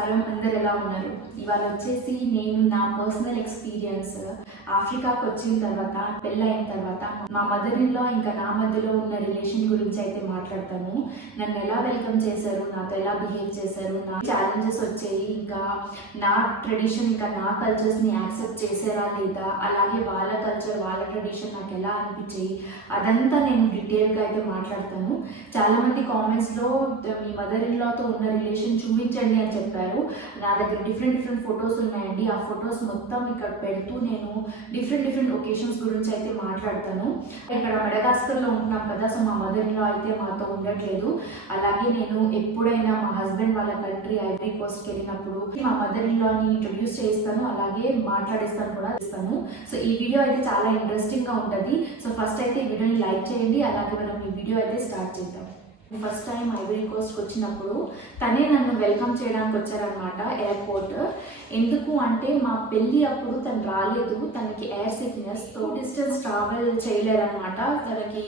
నమస్కారం, అందరు ఎలా ఉన్నారు? ఇవాళ వచ్చేసి నేను నా పర్సనల్ ఎక్స్పీరియన్స్ ఆఫ్రికాకు వచ్చిన తర్వాత, పెళ్ళైన తర్వాత మా మదర్ ఇన్ లా ఇంకా నా మధ్యలో ఉన్న రిలేషన్ గురించి అయితే మాట్లాడతాను. నన్ను ఎలా వెల్కమ్ చేశారు, నాతో ఎలా బిహేవ్ చేశారు, నా ఛాలెంజెస్ వచ్చాయి, ఇంకా నా ట్రెడిషన్ ఇంకా నా కల్చర్స్ని యాక్సెప్ట్ చేసారా లేదా, అలాగే వాళ్ళ కల్చర్ వాళ్ళ ట్రెడిషన్ నాకు ఎలా అనిపించాయి, అదంతా నేను డీటెయిల్గా అయితే మాట్లాడతాను. చాలామంది కామెంట్స్లో మీ మదర్ ఇన్ లాతో ఉన్న రిలేషన్ చూపించండి అని చెప్పారు. నా దగ్గర డిఫరెంట్ ఫొటోస్ ఉన్నాయండి. ఆ ఫొటోస్ మొత్తం ఇక్కడ పెడుతూ నేను డిఫరెంట్ ఒకేషన్స్ గురించి అయితే మాట్లాడతాను. ఇక్కడ మడగాస్కర్లో ఉంటున్నాం కదా, సో మా మదర్ ఇన్ లా అయితే మాతో ఉండట్లేదు. అలాగే నేను ఎప్పుడైనా మా హస్బెండ్ వాళ్ళ కంట్రీ ఐవరీ కోస్ట్కి వెళ్ళినప్పుడు మా మదర్ ఇన్ లాని ఇంట్రొడ్యూస్ చేస్తాను, అలాగే మాట్లాడేస్తాను కూడా చేస్తాను. సో ఈ వీడియో అయితే చాలా ఇంట్రెస్టింగ్గా ఉంటుంది. సో ఫస్ట్ అయితే ఈ వీడియోని లైక్ చేయండి, అలాగే మనం ఈ వీడియో అయితే స్టార్ట్ చేద్దాం. ఫస్ట్ టైం ఐవరీ కోస్ట్కి వచ్చినప్పుడు తనే నన్ను వెల్కమ్ చేయడానికి వచ్చారనమాట ఎయిర్పోర్ట్. ఎందుకు అంటే మా పెళ్ళి అప్పుడు తను రాలేదు, తనకి ఎయిర్ సిక్నెస్ తో డిస్టెన్స్ ట్రావెల్ చేయలేదన్నమాట, తనకి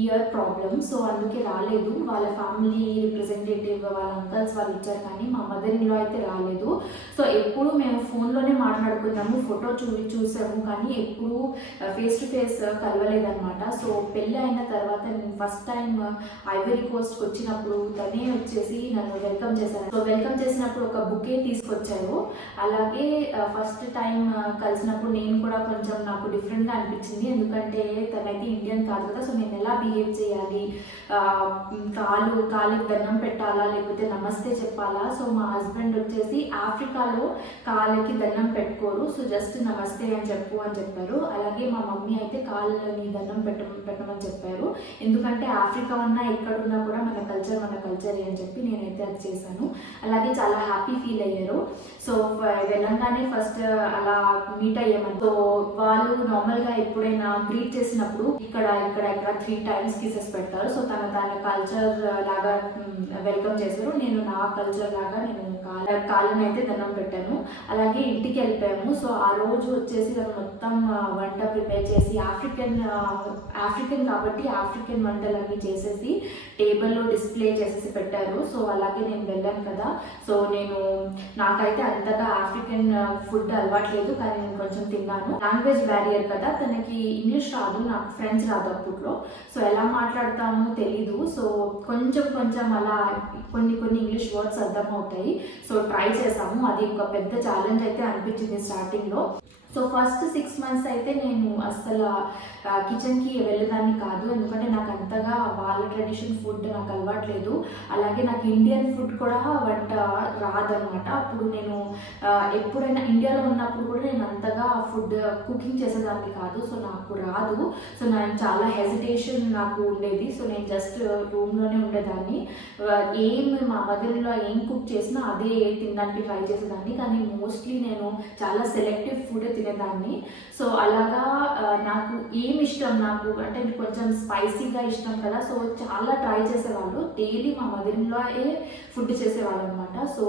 ఇయర్ ప్రాబ్లమ్. సో అందుకే రాలేదు. వాళ్ళ ఫ్యామిలీ రిప్రజెంటేటివ్ వాళ్ళ అంకల్స్ వాళ్ళు ఇచ్చారు, కానీ మా మదర్ ఇన్ లా అయితే రాలేదు. సో ఎప్పుడు మేము ఫోన్లోనే మాట్లాడుకున్నాము, ఫోటో చూసాము, కానీ ఎప్పుడు ఫేస్ టు ఫేస్ కలవలేదన్నమాట. సో పెళ్ళి అయిన తర్వాత నేను ఫస్ట్ టైం ఐవరీ కోస్ట్ వచ్చినప్పుడు తనే వచ్చేసి నన్ను వెల్కమ్ చేశారు. సో వెల్కమ్ చేసినప్పుడు ఒక బుకే తీసుకొచ్చారు. అలాగే ఫస్ట్ టైం కలిసినప్పుడు నేను కూడా కొంచెం నాకు డిఫరెంట్గా అనిపించింది, ఎందుకంటే తనైతే ఇండియన్ కాదు కదా. సో నేను ఎలా బిహేవ్ చేయాలి, కాలుకి దండం పెట్టాలా లేకపోతే నమస్తే చెప్పాలా. సో మా హస్బెండ్ వచ్చేసి ఆఫ్రికాలో కాళ్ళకి దండం పెట్టుకోరు, సో జస్ట్ నమస్తే అని చెప్పారు. అలాగే మా మమ్మీ అయితే కాళ్ళని దండం పెట్టమని చెప్పారు, ఎందుకంటే ఆఫ్రికా ఉన్నా ఎక్కడున్నా కూడా మన కల్చర్ అని చెప్పి నేనైతే అది చేశాను. అలాగే చాలా హ్యాపీ ఫీల్ అయ్యారు. సో వెళ్ళంగానే ఫస్ట్ అలా మీట్ అయ్యామని, సో వాళ్ళు నార్మల్గా ఎప్పుడైనా గ్రీట్ చేసినప్పుడు ఇక్కడ 3 times కిసెస్ పెడతారు. సో తన కల్చర్ లాగా వెల్కమ్ చేశారు. నేను నా కల్చర్ లాగా నేను కాళ్ళని అయితే దండం పెట్టాను. అలాగే ఇంటికి వెళ్ళిపోయాము. సో ఆ రోజు వచ్చేసి తను మొత్తం వంట ప్రిపేర్ చేసి ఆఫ్రికన్ కాబట్టి ఆఫ్రికన్ వంటలన్నీ చేసేసి టేబుల్లో డిస్ప్లే చేసేసి పెట్టారు. సో అలాగే నేను వెళ్ళాను కదా. సో నాకైతే అంతగా ఆఫ్రికన్ ఫుడ్ అలవాట్లేదు, కానీ నేను కొంచెం తిన్నాను. లాంగ్వేజ్ బ్యారియర్ కదా, తనకి ఇంగ్లీష్ రాదు, నాకు ఫ్రెండ్స్ రాదు అప్పట్లో. సో ఎలా మాట్లాడతామో తెలీదు. సో కొంచెం అలా కొన్ని ఇంగ్లీష్ వర్డ్స్ అర్థమవుతాయి. సో ట్రై చేసాము. అది ఒక పెద్ద ఛాలెంజ్ అయితే అనిపించింది స్టార్టింగ్లో. సో ఫస్ట్ 6 months అయితే నేను అస్సలు కిచెన్కి వెళ్ళేదాన్ని కాదు, ఎందుకంటే నాకు అంతగా వాళ్ళ ట్రెడిషన్ ఫుడ్ నాకు అలవాట్లేదు. అలాగే నాకు ఇండియన్ ఫుడ్ కూడా వంట రాదనమాట. అప్పుడు నేను ఎప్పుడైనా ఇండియాలో ఉన్నప్పుడు కూడా నేను అంతగా ఫుడ్ కుకింగ్ చేసేదాన్ని కాదు. సో నాకు రాదు. సో నేను చాలా హెజిటేషన్ నాకు ఉండేది. సో నేను జస్ట్ రూమ్లోనే ఉండేదాన్ని. మా మదర్లో ఏం కుక్ చేసినా అదే తినడానికి ట్రై చేసేదాన్ని, కానీ మోస్ట్లీ నేను చాలా సెలెక్టివ్ ఫుడ్ తినేదాన్ని. సో అలాగా నాకు ఏం ఇష్టం, నాకు అంటే కొంచెం స్పైసీగా ఇష్టం కదా. సో చాలా ట్రై చేసేవాళ్ళు. డైలీ మా మదర్ ఇన్ లా ఫుడ్ చేసేవాళ్ళు అనమాట. సో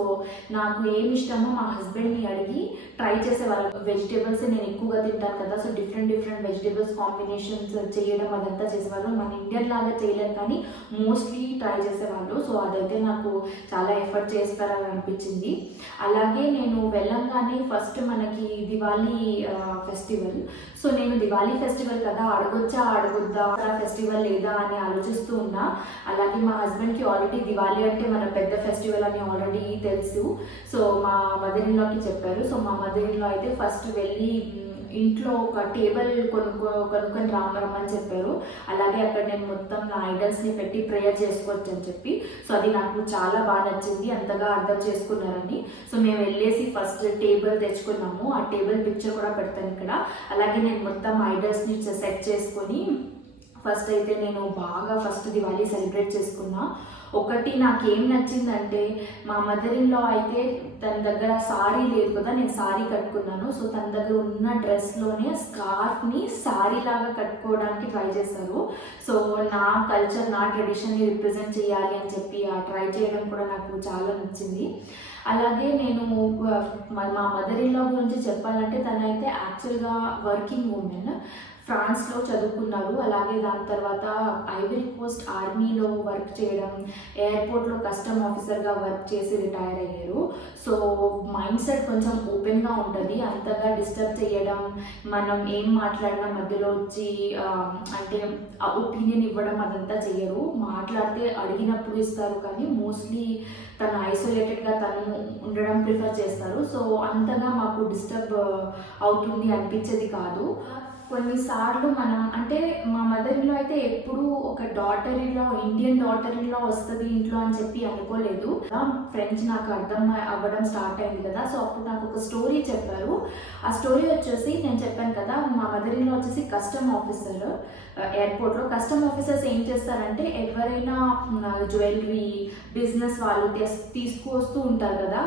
నాకు ఏమి ఇష్టమో మా హస్బెండ్ని అడిగి ట్రై చేసేవాళ్ళు. వెజిటేబుల్స్ నేను ఎక్కువగా తింటాను కదా, సో డిఫరెంట్ వెజిటేబుల్స్ కాంబినేషన్స్ చేయడం అదంతా చేసేవాళ్ళు. మన ఇండియన్ లాగా చేయలేరు, కానీ మోస్ట్లీ ట్రై చేసేవాళ్ళు. సో అదైతే నాకు చాలా ఎఫర్ట్ చేస్తారని అనిపించింది. అలాగే నేను వెళ్ళంగానే ఫస్ట్ మనకి దివాళీ ఫెస్టివల్. సో నేను దివాళీ ఫెస్టివల్ కదా, అడగొద్దా ఫెస్టివల్ లేదా అని ఆలోచిస్తూ ఉన్నా. అలాగే మా హస్బెండ్కి ఆల్రెడీ దివాళీ అంటే మన పెద్ద ఫెస్టివల్ అని ఆల్రెడీ తెలుసు. సో మా మదర్ ఇన్ లాకి చెప్పారు. సో మా మదర్ ఇన్ లా అయితే ఫస్ట్ వెళ్ళి ఇంట్లో ఒక టేబుల్ కొనుక్కొని రమ్మని చెప్పారు. అలాగే అక్కడ నేను మొత్తం నా ఐడల్స్ని పెట్టి ప్రేయర్ చేసుకోవచ్చు అని చెప్పి. సో అది నాకు చాలా బాగా నచ్చింది, అంతగా అర్థం చేసుకున్నారని. సో మేము వెళ్ళేసి ఫస్ట్ టేబుల్ తెచ్చుకున్నాము. ఆ టేబుల్ పిక్చర్ కూడా పెడతాను ఇక్కడ. అలాగే నేను మొత్తం ఐడల్స్ని సెట్ చేసుకొని ఫస్ట్ అయితే నేను బాగా ఫస్ట్ దివాళీ సెలబ్రేట్ చేసుకున్నా. ఒకటి నాకేం నచ్చిందంటే, మా మదర్ ఇన్ లా అయితే తన దగ్గర సారీ లేదు కదా, నేను సారీ కట్టుకున్నాను. సో తన దగ్గర ఉన్న డ్రెస్లోనే స్కార్ఫ్ని సారీ లాగా కట్టుకోవడానికి ట్రై చేశారు. సో నా కల్చర్ నా ట్రెడిషన్ని రిప్రజెంట్ చేయాలి అని చెప్పి ఆ ట్రై చేయడం కూడా నాకు చాలా నచ్చింది. అలాగే నేను మా మదర్ ఇన్ లా గురించి చెప్పాలంటే, తనైతే యాక్చువల్గా వర్కింగ్ ఉమెన్. ఫ్రాన్స్లో చదువుకున్నారు. అలాగే దాని తర్వాత ఐవరీ కోస్ట్ ఆర్మీలో వర్క్ చేయడం, ఎయిర్పోర్ట్లో కస్టమ్ ఆఫీసర్గా వర్క్ చేసి రిటైర్ అయ్యారు. సో మైండ్ సెట్ కొంచెం ఓపెన్గా ఉంటుంది, అంతగా డిస్టర్బ్ చేయడం, మనం ఏం మాట్లాడినా మధ్యలో వచ్చి అంటే ఒపీనియన్ ఇవ్వడం అదంతా చేయరు. మాట్లాడితే అడిగినప్పుడు ఇస్తారు, కానీ మోస్ట్లీ తను ఐసోలేటెడ్గా తను ఉండడం ప్రిఫర్ చేస్తారు. సో అంతగా మాకు డిస్టర్బ్ అవుతుంది అనిపించేది కాదు. కొన్నిసార్లు మనం అంటే మా మదర్ ఇన్‌లా అయితే ఎప్పుడూ ఒక daughter in-law, Indian daughter in-law వస్తుంది ఇంట్లో అని చెప్పి అనుకోలేదు. ఫ్రెంచ్ నాకు అర్థం అవ్వడం స్టార్ట్ అయింది కదా, సో అప్పుడు నాకు ఒక స్టోరీ చెప్పారు. ఆ స్టోరీ వచ్చేసి నేను చెప్పాను కదా, మా మదర్ ఇన్‌లా వచ్చేసి కస్టమ్ ఆఫీసర్. ఎయిర్పోర్ట్లో కస్టమ్ ఆఫీసర్స్ ఏం చేస్తారంటే ఎవరైనా జ్యువెలరీ బిజినెస్ వాళ్ళు తీసుకొస్తూ ఉంటారు కదా,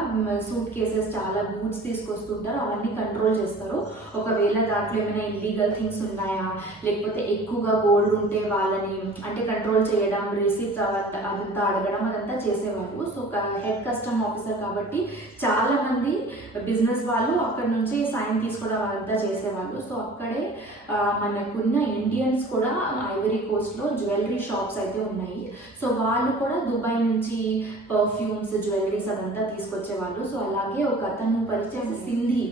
సూట్ కేసెస్ చాలా గూడ్స్ తీసుకొస్తూ ఉంటారు, అవన్నీ కంట్రోల్ చేస్తారు. ఒకవేళ దాంట్లో ఏమైనా ఇల్లీగల్ థింగ్స్ ఉన్నాయా, లేకపోతే ఎక్కువగా గోల్డ్ ఉంటే వాళ్ళని అంటే కంట్రోల్ చేయడం, రిసీప్ట్స్ అదంతా అడగడం అదంతా చేసేవాళ్ళు. సో హెడ్ కస్టమ్ ఆఫీసర్ కాబట్టి చాలా మంది బిజినెస్ వాళ్ళు అక్కడ నుంచి సైన్ తీసుకోవడం అదంతా చేసేవాళ్ళు. సో అక్కడే మనకున్న ఇండియన్స్ కూడా ఐవరీ కోస్ట్లో జ్యువెలరీ షాప్స్ అయితే ఉన్నాయి. సో వాళ్ళు కూడా దుబాయ్ నుంచి పర్ఫ్యూమ్స్, జ్యువెలరీస్ అదంతా తీసుకొచ్చేవాళ్ళు. సో అలాగే ఒక అతను పరిచయం సింధీ,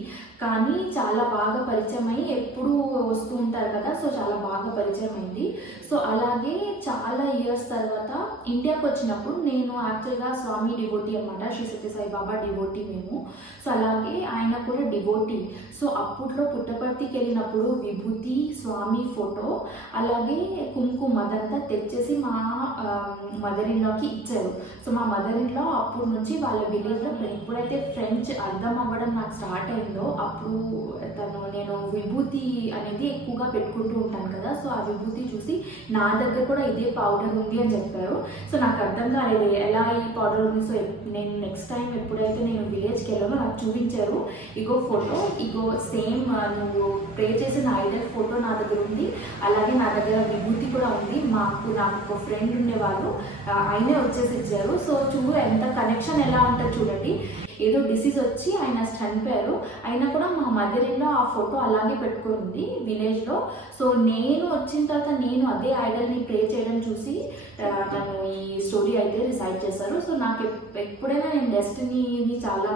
కానీ చాలా బాగా పరిచయం అయ్యి ఎప్పుడూ వస్తూ ఉంటారు కదా, సో చాలా బాగా పరిచయం అయింది. సో అలాగే చాలా ఇయర్స్ తర్వాత ఇండియాకి వచ్చినప్పుడు నేను యాక్చువల్గా స్వామి డివోటీ అనమాట, శ్రీ సత్యసాయి బాబా డివోటీ మేము. సో అలాగే ఆయన కూడా డివోటీ. సో అప్పట్లో పుట్టపర్తికి వెళ్ళినప్పుడు విభూతి, స్వామి ఫోటో, అలాగే కుంకుమ అదంతా తెచ్చేసి మా మదర్ ఇన్‌లాకి ఇచ్చారు. సో మా మదర్ ఇన్‌లా అప్పటి నుంచి వాళ్ళ విలేజ్లో ఎప్పుడైతే ఫ్రెంచ్ అర్థం అవ్వడం నాకు స్టార్ట్ అయిందో అప్పుడు నేను విభూతి అనేది ఎక్కువగా పెట్టుకుంటూ ఉంటాను కదా, సో ఆ విభూతి చూసి నా దగ్గర కూడా ఇదే పౌడర్ ఉంది అని చెప్పారు. సో నాకు అర్థం కాలేదు ఎలా ఈ పౌడర్ ఉంది. సో నేను నెక్స్ట్ టైం ఎప్పుడైతే నేను విలేజ్కి వెళ్ళానో నాకు చూపించారు, ఇగో ఫోటో, ఇగో సేమ్ నువ్వు ప్రే చేసిన ఐడల్ ఫోటో నా దగ్గర ఉంది, అలాగే నా దగ్గర విభూతి కూడా ఉంది. నాకు ఒక ఫ్రెండ్ ఉండేవాళ్ళు, ఆయనే వచ్చేసి ఇచ్చారు. సో చూడు ఎంత కనెక్షన్ ఎలా ఉంటుంది చూడండి. ఏదో డిసీజ్ వచ్చి ఆయన చనిపోయారు, అయినా కూడా మా మదర్ ఇన్‌లా ఆ ఫోటో అలాగే పెట్టుకుంది విలేజ్లో. సో నేను వచ్చిన తర్వాత నేను అదే ఐడల్ని ప్రే చేయడం చూసి నన్ను ఈ స్టోరీ అయితే రిసైట్ చేశారు. సో నాకు ఎప్పుడైనా నేను డెస్టినీని చాలా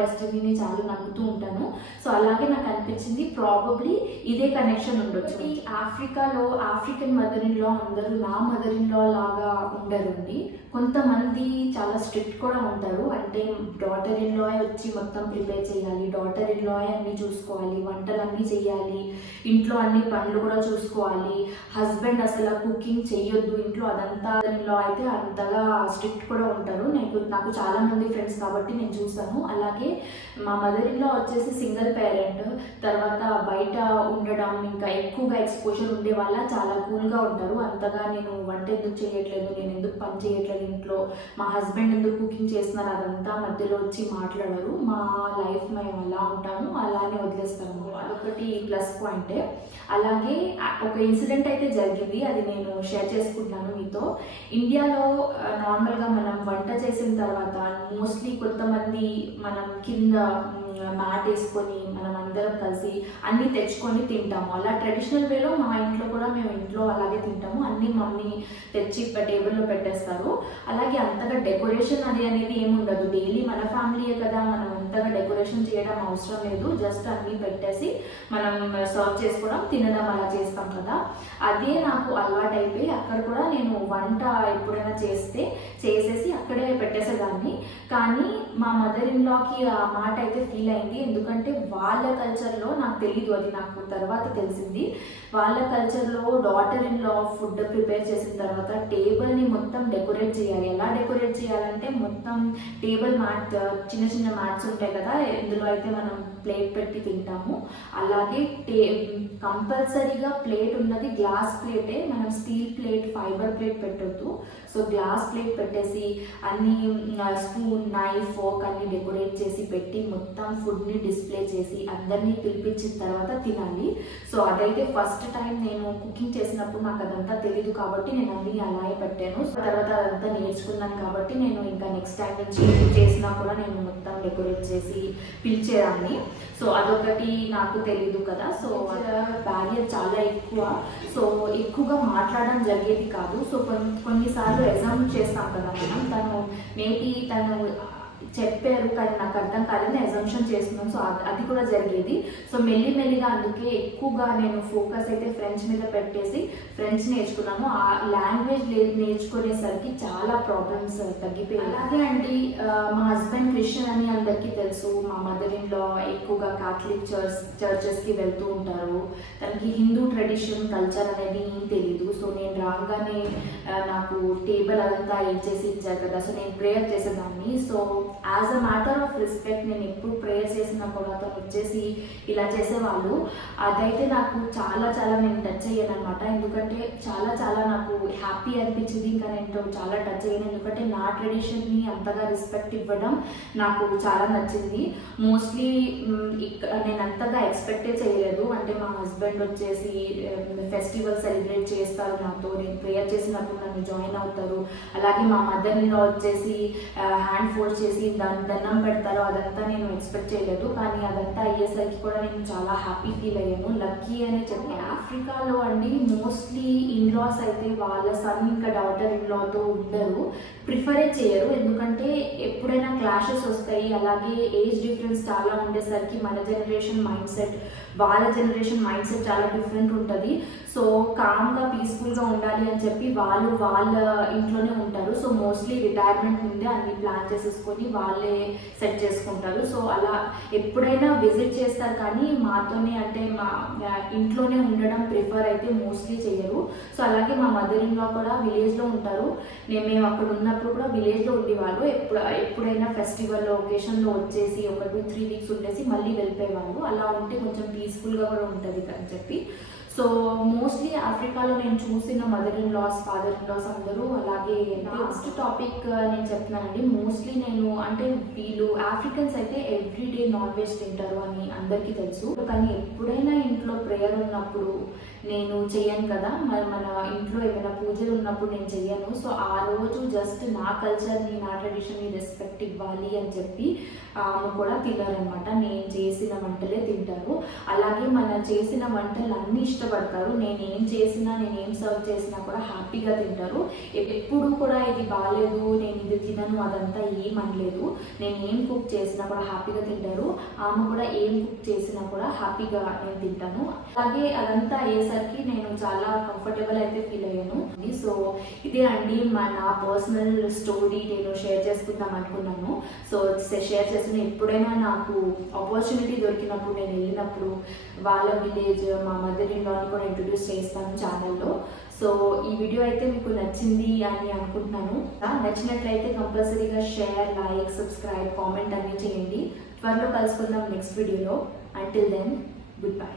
డెస్టినీని చాలా నమ్ముతూ ఉంటాను. సో అలాగే నాకు అనిపించింది ప్రాబబ్లీ ఇదే కనెక్షన్ ఉండొచ్చు. ఈ ఆఫ్రికాలో ఆఫ్రికన్ మదర్ ఇన్‌లా అందరూ నా మదర్ ఇన్‌లా లాగా ఉండరండి. కొంతమంది చాలా స్ట్రిక్ట్ కూడా ఉంటారు, అంటే డాటర్ ఇన్‌లా వచ్చి మొత్తం ప్రిపేర్ చేయాలి, డాటర్ ఇన్‌లా అన్నీ చూసుకోవాలి, వంటలు అన్నీ చేయాలి, ఇంట్లో అన్ని పనులు కూడా చూసుకోవాలి, హస్బెండ్ అసలు కుకింగ్ చెయ్యొద్దు ఇంట్లో, అదంతా ఇన్‌లా అయితే అంతగా స్ట్రిక్ట్ కూడా ఉంటారు. నాకు చాలా మంది ఫ్రెండ్స్ కాబట్టి నేను చూసాను. అలాగే మా మదర్ ఇన్‌లా వచ్చేసి సింగిల్ పేరెంట్, తర్వాత బయట ఉండడం, ఇంకా ఎక్కువగా ఎక్స్పోజర్ ఉండే వల్ల చాలా కూల్గా ఉంటారు. అంతగా నేను వంట ఎందుకు చేయట్లేదు, నేను ఎందుకు పని చేయట్లేదు ఇంట్లో, మా హస్బెండ్ ఎందుకు కుకింగ్ చేస్తున్నారు అదంతా మధ్యలో వచ్చి మాట్లాడరు. మా లైఫ్ మేము ఎలా ఉంటాము అలానే వదిలేస్తాము, అదొకటి ప్లస్ పాయింటే. అలాగే ఒక ఇన్సిడెంట్ అయితే జరిగింది, అది నేను షేర్ చేసుకుంటున్నాను మీతో. ఇండియాలో నార్మల్గా మనం వంట చేసిన తర్వాత మోస్ట్లీ కొంతమంది మనం కింద మ్యాట్ వేసుకొని మనం అందరం కలిసి అన్నీ తెచ్చుకొని తింటాము. అలా ట్రెడిషనల్ వేలో మా ఇంట్లో కూడా మేము ఇంట్లో అలాగే తింటాము, అన్నీ మమ్మీ తెచ్చి టేబుల్లో పెట్టేస్తారు. అలాగే అంతగా డెకరేషన్ అనేది ఏముండదు, డైలీ మన ఫ్యామిలీయే కదా, మనం అంతగా డెకరేషన్ చేయడం అవసరం లేదు, జస్ట్ అన్నీ పెట్టేసి మనం సర్వ్ చేసుకోవడం, తినడం అలా చేస్తాం కదా. అదే నాకు అలవాటు అయిపోయి అక్కడ కూడా నేను వంట ఎప్పుడైనా చేసేసి అక్కడే పెట్టేసేదాన్ని. కానీ మా మదర్ ఇన్‌లాకి ఆ మాట అయితే ఫీల్ అయింది, ఎందుకంటే వాళ్ళ కల్చర్లో నాకు తెలీదు, అది నాకు తర్వాత తెలిసింది. వాళ్ళ కల్చర్లో డాటర్ ఇన్‌లా ఫుడ్ ప్రిపేర్ చేసిన తర్వాత టేబుల్ని మొత్తం డెకరేట్ చేయాలి. ఎలా డెకరేట్ చేయాలంటే మొత్తం టేబుల్ మ్యాట్, చిన్న చిన్న మ్యాట్స్ ఉంటాయి కదా ఇందులో అయితే మనం ప్లేట్ పెట్టి తింటాము, అలాగే కంపల్సరీగా ప్లేట్ ఉన్నది గ్లాస్ ప్లేటే, మనం స్టీల్ ప్లేట్, ఫైబర్ ప్లేట్ పెట్టొద్దు. సో గ్లాస్ ప్లేట్ పెట్టేసి అన్ని స్పూన్, నైఫ్, ఫోర్క్ అన్ని డెకరేట్ చేసి పెట్టి మొత్తం ఫుడ్ని డిస్ప్లే చేసి అందరినీ పిలిపించిన తర్వాత తినాలి. సో అదైతే ఫస్ట్ టైం నేను కుకింగ్ చేసినప్పుడు నాకు అదంతా తెలీదు కాబట్టి నేను అన్ని అలాగే పెట్టాను. సో తర్వాత అదంతా నేర్చుకున్నాను కాబట్టి నేను ఇంకా నెక్స్ట్ టైం నుంచి చేసినా కూడా నేను మొత్తం డెకరేట్ చేసి పిలిచేదాన్ని. సో అదొకటి నాకు తెలీదు కదా. సో బ్యారియర్ చాలా ఎక్కువ. సో ఎక్కువగా మాట్లాడడం జరిగేది కాదు. సో కొన్నిసార్లు ఎగ్జామ్ చేస్తాం కదా మనం, తను చెప్పారు కానీ నాకు అర్థం కాలేదు, ఎగ్జామ్షన్ చేస్తున్నాను. సో అది కూడా జరిగేది. సో మెల్లిమెల్లిగా అందుకే ఎక్కువగా నేను ఫోకస్ అయితే ఫ్రెంచ్ మీద పెట్టేసి ఫ్రెంచ్ నేర్చుకున్నాను. ఆ లాంగ్వేజ్ నేర్చుకునేసరికి చాలా ప్రాబ్లమ్స్ తగ్గిపోయాయి. అలాగే అండి, మా హస్బెండ్ క్రిస్టియన్ అని అందరికీ తెలుసు. మా మదర్ ఇన్ లా ఎక్కువగా కాథలిక్ చర్చెస్కి వెళ్తూ ఉంటారు. తనకి హిందూ ట్రెడిషన్ కల్చర్ అనేది ఏం తెలీదు. సో నేను రాగానే నాకు టేబుల్ అదంతా ఏం చేసి ఇచ్చారు కదా, సో నేను ప్రేయర్ చేసేదాన్ని. So as a matter of respect నేను ఎప్పుడు ప్రేయర్ చేసిన కూడా అతను వచ్చేసి ఇలా చేసేవాళ్ళు. అదైతే నాకు చాలా చాలా నేను టచ్ అయ్యాను అనమాట. ఎందుకంటే చాలా చాలా నాకు హ్యాపీ అనిపించింది. ఇంకా నేను చాలా టచ్ అయ్యాను, ఎందుకంటే నా ట్రెడిషన్ని అంతగా రెస్పెక్ట్ ఇవ్వడం నాకు చాలా నచ్చింది. మోస్ట్లీ నేను అంతగా ఎక్స్పెక్టే చేయలేదు. అంటే మా హస్బెండ్ వచ్చేసి ఫెస్టివల్ సెలబ్రేట్ చేస్తారు నాతో, నేను ప్రేయర్ చేసినప్పుడు నన్ను జాయిన్ అవుతారు. అలాగే మా మదర్ ఇన్ లా వచ్చేసి హ్యాండ్ ఫోల్డ్ చేసి దండం పెడతారు. అదంతా నేను ఎక్స్పెక్ట్ చేయలేదు. కానీ అదంతా అయ్యేసరికి కూడా నేను చాలా హ్యాపీ ఫీల్ అయ్యాను. లక్కీ అని చెప్పి. ఆఫ్రికాలో అండి మోస్ట్లీ ఇన్లాస్ అయితే వాళ్ళ సన్ ఇంకా డాటర్ ఇన్లాతో ఉండరు, ప్రిఫరే చేయరు. ఎందుకంటే ఎప్పుడైనా క్లాషెస్ వస్తాయి. అలాగే ఏజ్ డిఫరెన్స్ చాలా ఉండేసరికి మన జనరేషన్ మైండ్ సెట్ వాళ్ళ జనరేషన్ మైండ్ సెట్ చాలా డిఫరెంట్ ఉంటుంది. సో కామ్గా పీస్ఫుల్గా ఉండాలి అని చెప్పి వాళ్ళు వాళ్ళ ఇంట్లోనే ఉంటారు. సో మోస్ట్లీ రిటైర్మెంట్ ముందే అన్ని ప్లాన్ చేసేసుకొని వాళ్ళే సెట్ చేసుకుంటారు. సో అలా ఎప్పుడైనా విజిట్ చేస్తారు కానీ మాతోనే, అంటే మా ఇంట్లోనే ఉండడం ప్రిఫర్ అయితే మోస్ట్లీ చేయరు. సో అలాగే మా మదర్ ఇన్ లా కూడా విలేజ్లో ఉంటారు. మేము అక్కడ ఉన్నప్పుడు కూడా విలేజ్లో ఉండేవాళ్ళు. ఎప్పుడైనా ఫెస్టివల్ ఒకేషన్లో వచ్చేసి ఒక 2-3 వీక్స్ ఉండేసి మళ్ళీ వెళ్ళిపోయేవాళ్ళు. అలా ఉంటే కొంచెం పీస్ఫుల్గా కూడా ఉంటుంది అని చెప్పి. సో మోస్ట్లీ ఆఫ్రికాలో నేను చూసిన mother in laws, father in laws అందరూ అలాగే. లాస్ట్ టాపిక్ నేను చెప్తున్నానండి. మోస్ట్లీ నేను అంటే వీళ్ళు ఆఫ్రికన్స్ అయితే ఎవ్రీడే నాన్ వెజ్ తింటారు అని అందరికీ తెలుసు. కానీ ఎప్పుడైనా ఇంట్లో ప్రేయర్ ఉన్నప్పుడు నేను చెయ్యను కదా, మరి మన ఇంట్లో ఏమైనా పూజలు ఉన్నప్పుడు నేను చెయ్యను. సో ఆ రోజు జస్ట్ నా కల్చర్ని, నా ట్రెడిషన్ని రెస్పెక్ట్ ఇవ్వాలి అని చెప్పి ఆమె కూడా తినారనమాట. నేను చేసిన వంటలే తింటారు. అలాగే మన చేసిన వంటలు అన్నీ ఇష్టపడతారు. నేనేం చేసినా, నేనేం సర్వ్ చేసినా కూడా హ్యాపీగా తింటారు. ఎప్పుడు కూడా ఇది బాగాలేదు, నేను ఇది తినను అదంతా ఏం అనలేదు. నేను ఏం కుక్ చేసినా కూడా హ్యాపీగా తింటారు. ఆమె కూడా ఏం కుక్ చేసినా కూడా హ్యాపీగా నేను తింటాను. అలాగే అదంతా అయ్యేసరికి నేను చాలా కంఫర్టబుల్ అయితే ఫీల్ అయ్యాను. సో ఇదే అండి నా పర్సనల్ స్టోరీ నేను షేర్ చేసుకుందాం అనుకున్నాను. సో షేర్ చేసిన ఎప్పుడైనా నాకు ఆపర్చునిటీ దొరికినప్పుడు, నేను వెళ్ళినప్పుడు వాళ్ళ విలేజ్, మా మదర్ ఇన్ లాని కూడా ఇంట్రొడ్యూస్ చేస్తాను ఛానల్లో. సో ఈ వీడియో అయితే మీకు నచ్చింది అని అనుకుంటున్నాను. నచ్చినట్లయితే కంపల్సరీగా షేర్, లైక్, సబ్స్క్రైబ్, కామెంట్ అన్నీ చేయండి. త్వరలో కలుసుకుందాం నెక్స్ట్ వీడియోలో. Until then, good by.